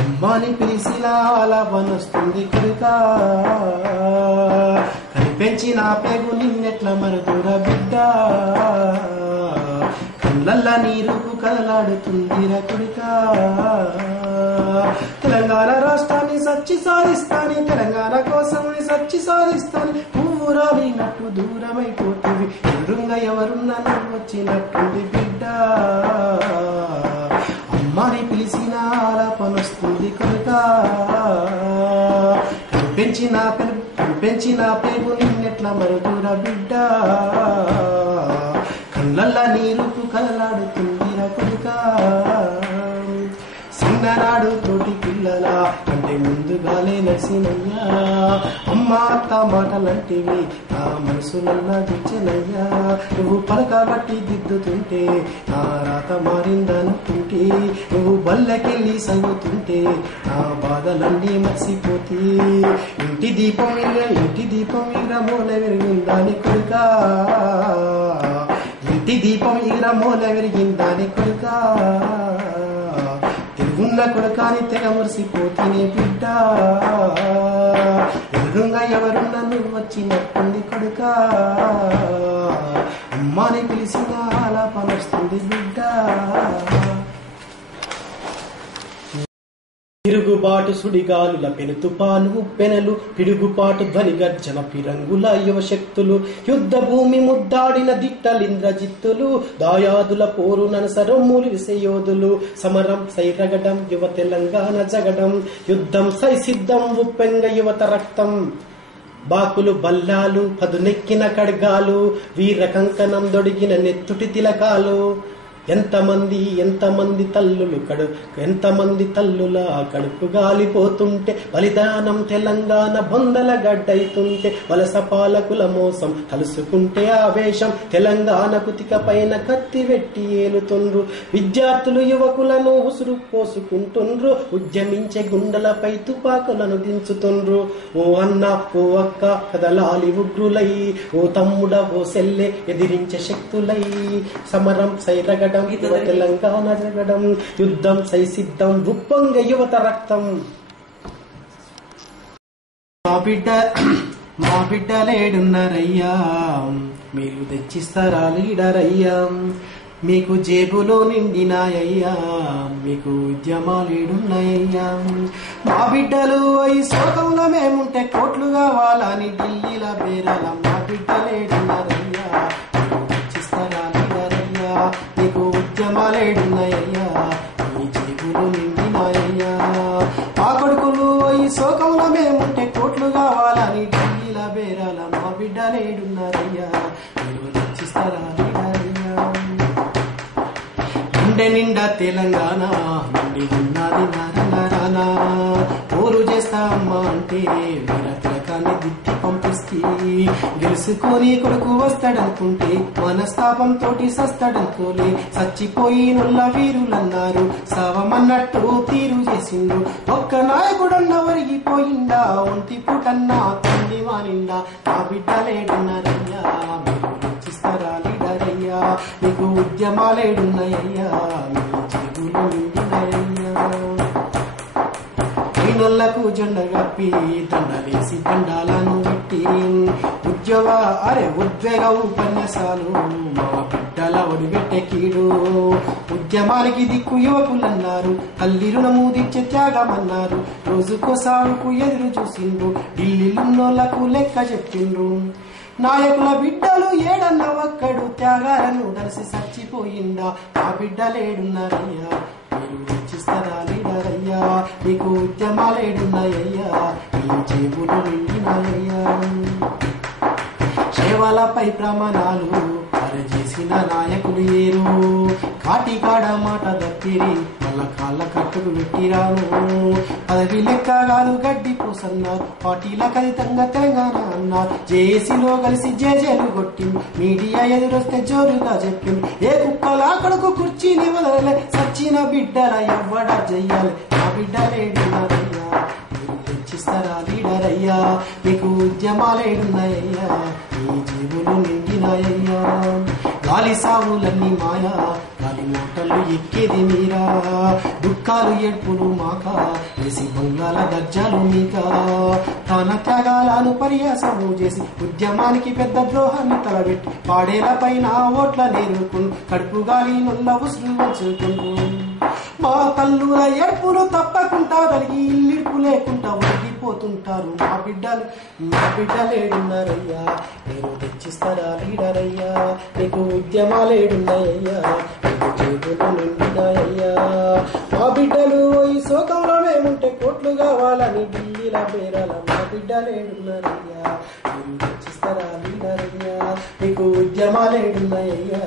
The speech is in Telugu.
అమ్మాని పిలిసినా లాభనొస్తుంది కొడుక కనిపెంచి నా పేగు నిన్నెట్లా మరుదురా బిడ్డ కళ్ళల్లా నీరుకు కదలాడుతుందిరా కొడుక తెలంగాణ రాష్ట్రాన్ని సచ్చి సాధిస్తాని తెలంగాణ కోసం సచ్చి సాధిస్తాని ఊరాలినట్టు దూరమైపోతుంది ఎదురుగా ఎవరున్నా నువ్వు వచ్చినట్టుంది బిడ్డ అమ్మాని పిలిచిన ఆలాపనొస్తుంది కనుక పెంచిన పేగు నిన్నెట్లా మరుదురా బిడ్డ కళ్ళల్లా నీరుకు కదలాడుతుందిరా కొడుక చిన్ననాడు తోటి పిల్లల అంటే ముందుగానే నడిసినయ్యా అమ్మ అత్త మాటలంటివి నా మనసులన్నా దిచ్చనయ్యా నువ్వు పలకబట్టి దిద్దుతుంటే నా రాత మారిందనుకుంటే నువ్వు బల్లకెళ్ళి సగుతుంటే నా బాధలన్నీ మర్చిపోతే ఇంటి దీపం మూల విరిగిందాని కొడుక ఇంటి దీపం మూల విరిగిందాని కొడుక ఉన్న కొడుకాని తెగ మురిసిపోతేనే బిడ్డ ఎదురుగా ఎవరున్నా నువ్వు వచ్చినట్టుంది కొడుక అమ్మాని పిలిచిన ఆలాపనొస్తుంది బిడ్డ తిరుగుబాటు సుడిగాలుల పెను తుపాను పెనలు పిడుగుపాటు ధ్వని గర్జన పిరంగుల యువశక్తులు యుద్ధ భూమి ముద్దాడిన దిట్టలింద్రజిత్తులు దాయాదుల పోరు ననసరొమ్ములు విసయోధులు సమరం సైరగడం యువ తెలంగాణ జగడం యుద్ధం సై సిద్ధం ఉప్పెంగ యువత రక్తం బాకులు బల్లాలు పదునెక్కిన ఖడ్గాలు వీర కంకణం దొడిగిన నెత్తుటి తిలకాలు ఎంతమంది తల్లుల కడుపు గాలిపోతుంటే బలిదానం తెలంగాణ బొందల గడ్డైతుంటే వలస పాలకుల మోసం కలుసుకుంటే ఆవేశం తెలంగాణ కుతిక పైన కత్తి వెట్టి ఏలుతుండ్రు విద్యార్థులు యువకులను ఉసురు పోసుకుంటుండ్రు ఉద్యమించే గుండెలపై తుపాకులను దించుతుండ్రు ఓ అన్న ఓ అక్క కదలాలి ఉగ్రులై ఓ తమ్ముడ ఓ సెల్లె ఎదిరించే శక్తులై సమరం సైరగడం తెలంగాణ జగడం యుద్ధం సై సిద్ధం ఉప్పొంగ యువత రక్తం మా బిడ్డలేడున్నారయ్యా మీరు తెచ్చిస్తారా లీడరయ్యా మీకు జేబులో నిండినాయ్యా మీకు ఉద్యమాలేడున్నాయ్యా మా బిడ్డలు ఈ శోకంలో మేముంటే కోట్లు కావాలని ఢిల్లీల బేరాల మా బిడ్డలేడున్నారయ్యా తెచ్చిస్తారా లీడరయ్యా మీకు ఉద్యమాలేడున్నాయ్యా మీ జేబులో నిండినాయ్యా మా కొడుకులు ఈ శోకంలో మేముంటే కోట్లు కావాలని ఢిల్లీల బేరాల మా బిడ్డలేడున్నారయ్యా మీరు తెచ్చిస్తారా లీడరయ్యా గుండె నిండా తెలంగాణ నుండి ఉన్నది నరనరానా పోరు చేస్తా అమ్మా అంటే వీర తిలకాన్ని దిద్ది పంపిస్తే గెలుసుకొని కొడుకు వస్తాడనుకుంటే మనస్తాపంతో సస్తాడనుకోలే చచ్చిపోయి నుల్ల వీరులన్నారు సవమన్నట్టు తీరు చేసిండు ఒక్క నాయకుడన్న ఒరిగిపోయిందా ఒంటి పూటన్నా తిండి వానిండా నా బిడ్డలేడున్నారయ్యా తెచ్చిస్తారా లీడరయ్యా నీకు ఉద్యమాలేడున్నాయ్యా మీ జేబులో నిండినాయ్యా నొల్లకు జెండ కప్పి దండలేసి దండాలను పెట్టి ఉద్వేగ ఉపన్యాసాలు మా బిడ్డల ఒడిగట్టే కీడు ఉద్యమానికి దిక్కు యువకులన్నారు తల్లి రుణము దిచ్చే త్యాగమన్నారు రోజుకో సాగుకు ఎదురు చూసిండ్రు ఢిల్లీలున్నోళ్లకు లెక్క చెప్పిండ్రు నాయకుల బిడ్డలు ఏడన్న ఒక్కడు త్యాగాలను కలిసి చచ్చిపోయిందా ఆ బిడ్డలేడున్నారయ్యా మీరు తెచ్చిస్తారా లీడరయ్యా మీకు ఉద్యమాలేడున్నాయ్యా మీ జేబులు నిండినాయ్యా సేవలపై ప్రమాణాలు చేసిన నాయకులు ఏరు కాటికాడ మాట దప్పిరి వాళ్ళ కాళ్ళ కట్టుకు పెట్టిరాను పదవి లెక్కగాను గడ్డి పూసన్నారు పార్టీల ఖచ్చితంగా తెలంగాణ అన్నారు జేఏసీలో కలిసి జేజేలు కొట్టింది మీడియా ఎదురొస్తే జోరుగా చెప్పింది ఏ కుక్కలా కొడుకు కుర్చీని వదలలే సచ్చిన బిడ్డల ఎవ్వడా చెయ్యాలి నా బిడ్డలేడున్నారయ్యా మీరు తెచ్చిస్తారా లీడరయ్యా మీకు ఉద్యమాలేడున్నాయ్యా మీ జేబులు నిండినాయ్యా గాలి సావులన్నీ మాయా, గాలి మోటలు ఎక్కేది మీరా, దుఃఖాలు ఏడ్పులు మాక, వేసి బంగాల గర్జాలు మీక, తన త్యాగాలను పర్యాసము చేసి ఉద్యమానికి పెద్ద ద్రోహాన్ని తలబెట్టి పాడేల పైన ఓట్ల నేరుకుంటూ కడుపు గాలి నుల్ల ఉసురు వచ్చుకుంటూ మా తల్లుల ఏడ్పులు తప్పకుండా తలిగి ఇల్లిడుపు లేకుండా ఒరిగిపోతుంటారు మా బిడ్డలేడున్నారయ్యా, నేను తెచ్చిస్తారా లీడరయ్యా, నీకు ఉద్యమాలేడున్నాయ్యా, నీకు చేతులు నిండినాయ్యా, మా బిడ్డలు ఈ శోకంలో మేముంటే కోట్లు కావాలని ఢిల్లీల పేరాల మా బిడ్డలేడున్నారయ్యా, నేను తెచ్చిస్తారా లీడరయ్యా, నీకు ఉద్యమాలేడున్నాయ్యా.